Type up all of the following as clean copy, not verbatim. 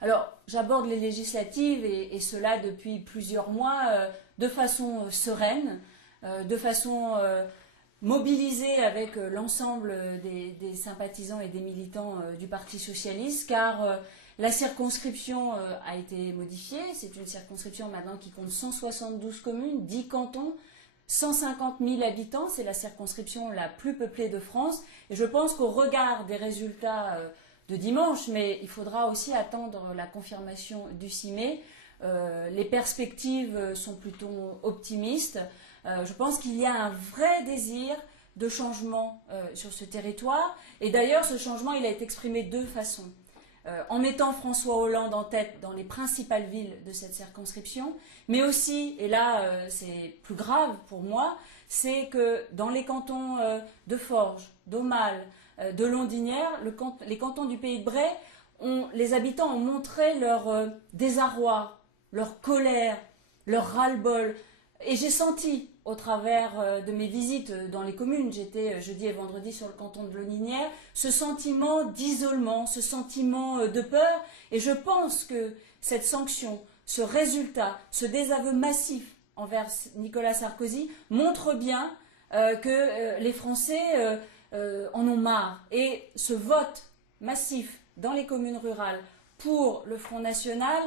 Alors, j'aborde les législatives et cela depuis plusieurs mois de façon sereine, de façon mobilisée avec l'ensemble des sympathisants et des militants du Parti socialiste, car la circonscription a été modifiée. C'est une circonscription maintenant qui compte 172 communes, 10 cantons, 150 000 habitants. C'est la circonscription la plus peuplée de France. Et je pense qu'au regard des résultats de dimanche, mais il faudra aussi attendre la confirmation du 6 mai. Les perspectives sont plutôt optimistes. Je pense qu'il y a un vrai désir de changement sur ce territoire. Et d'ailleurs, ce changement, il a été exprimé de deux façons. En mettant François Hollande en tête dans les principales villes de cette circonscription, mais aussi, et là c'est plus grave pour moi, c'est que dans les cantons de Forges, d'Aumale, de Londinière, les cantons du Pays de Bray, les habitants ont montré leur désarroi, leur colère, leur ras-le-bol. Et j'ai senti, au travers de mes visites dans les communes, j'étais jeudi et vendredi sur le canton de Londinière, ce sentiment d'isolement, ce sentiment de peur. Et je pense que cette sanction, ce résultat, ce désaveu massif envers Nicolas Sarkozy montre bien que les Français en ont marre. Et ce vote massif dans les communes rurales pour le Front National,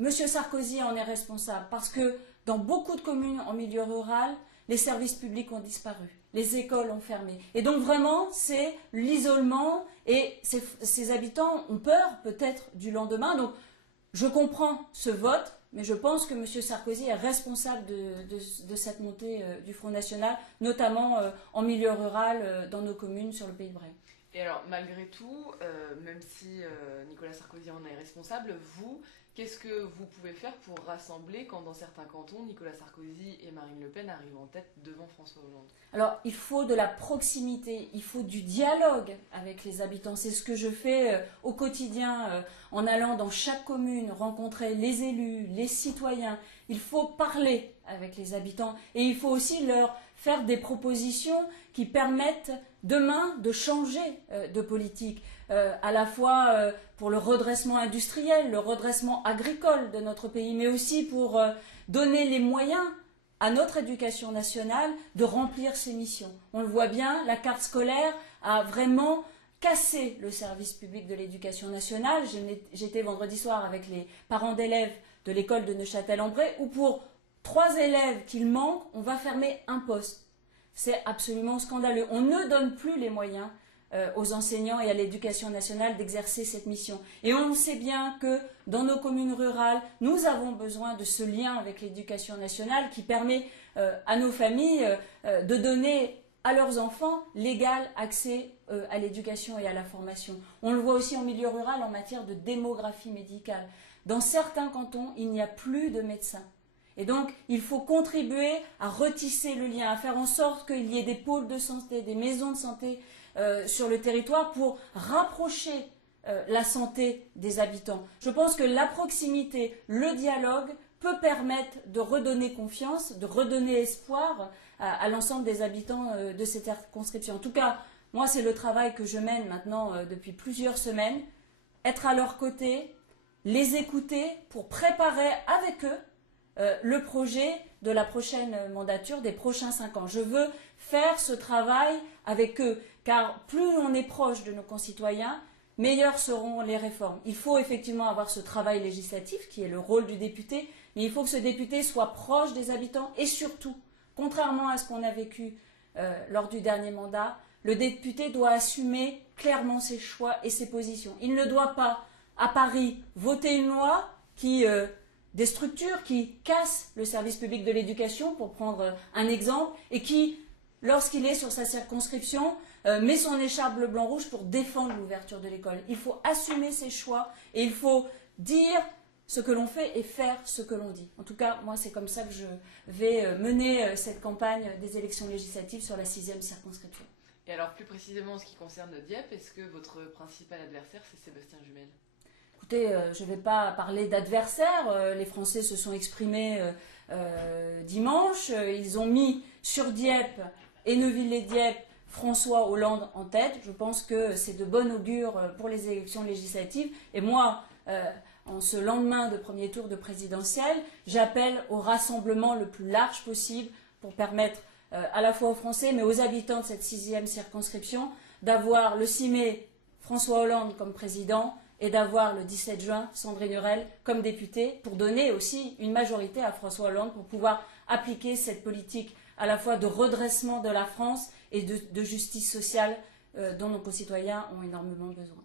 M. Sarkozy en est responsable parce que dans beaucoup de communes en milieu rural, les services publics ont disparu, les écoles ont fermé. Et donc vraiment, c'est l'isolement et ces habitants ont peur peut-être du lendemain. Donc je comprends ce vote, mais je pense que M. Sarkozy est responsable de cette montée du Front National, notamment en milieu rural, dans nos communes sur le Pays de Bray. Et alors, malgré tout, même si Nicolas Sarkozy en est responsable, vous, qu'est-ce que vous pouvez faire pour rassembler quand dans certains cantons, Nicolas Sarkozy et Marine Le Pen arrivent en tête devant François Hollande? Alors, il faut de la proximité, il faut du dialogue avec les habitants. C'est ce que je fais au quotidien, en allant dans chaque commune, rencontrer les élus, les citoyens. Il faut parler avec les habitants et il faut aussi leur faire des propositions qui permettent demain de changer de politique, à la fois pour le redressement industriel, le redressement agricole de notre pays, mais aussi pour donner les moyens à notre éducation nationale de remplir ses missions. On le voit bien, la carte scolaire a vraiment cassé le service public de l'éducation nationale. J'étais vendredi soir avec les parents d'élèves de l'école de Neuchâtel-en-Bray, où pour 3 élèves qu'il manque, on va fermer un poste. C'est absolument scandaleux. On ne donne plus les moyens aux enseignants et à l'éducation nationale d'exercer cette mission. Et on sait bien que dans nos communes rurales, nous avons besoin de ce lien avec l'éducation nationale qui permet à nos familles de donner à leurs enfants l'égal accès à l'éducation et à la formation. On le voit aussi en milieu rural en matière de démographie médicale. Dans certains cantons, il n'y a plus de médecins. Et donc, il faut contribuer à retisser le lien, à faire en sorte qu'il y ait des pôles de santé, des maisons de santé sur le territoire pour rapprocher la santé des habitants. Je pense que la proximité, le dialogue peut permettre de redonner confiance, de redonner espoir à l'ensemble des habitants de cette circonscription. En tout cas, moi, c'est le travail que je mène maintenant depuis plusieurs semaines. Être à leur côté, les écouter pour préparer avec eux le projet de la prochaine mandature, des prochains 5 ans. Je veux faire ce travail avec eux, car plus on est proche de nos concitoyens, meilleures seront les réformes. Il faut effectivement avoir ce travail législatif, qui est le rôle du député, mais il faut que ce député soit proche des habitants et surtout, contrairement à ce qu'on a vécu lors du dernier mandat, le député doit assumer clairement ses choix et ses positions. Il ne doit pas, à Paris, voter une loi qui... des structures qui cassent le service public de l'éducation, pour prendre un exemple, et qui, lorsqu'il est sur sa circonscription, met son écharpe bleu, blanc, rouge pour défendre l'ouverture de l'école. Il faut assumer ses choix et il faut dire ce que l'on fait et faire ce que l'on dit. En tout cas, moi, c'est comme ça que je vais mener cette campagne des élections législatives sur la 6e circonscription. Et alors, plus précisément en ce qui concerne Dieppe, est-ce que votre principal adversaire, c'est Sébastien Jumel? Écoutez, je ne vais pas parler d'adversaires. Les Français se sont exprimés dimanche. Ils ont mis sur Dieppe et Neuville-les-Dieppe François Hollande en tête. Je pense que c'est de bon augure pour les élections législatives. Et moi, en ce lendemain de premier tour de présidentielle, j'appelle au rassemblement le plus large possible pour permettre à la fois aux Français, mais aux habitants de cette 6e circonscription, d'avoir le 6 mai François Hollande comme président et d'avoir le 17 juin Sandrine Hurel comme députée, pour donner aussi une majorité à François Hollande pour pouvoir appliquer cette politique à la fois de redressement de la France et de justice sociale dont nos concitoyens ont énormément besoin.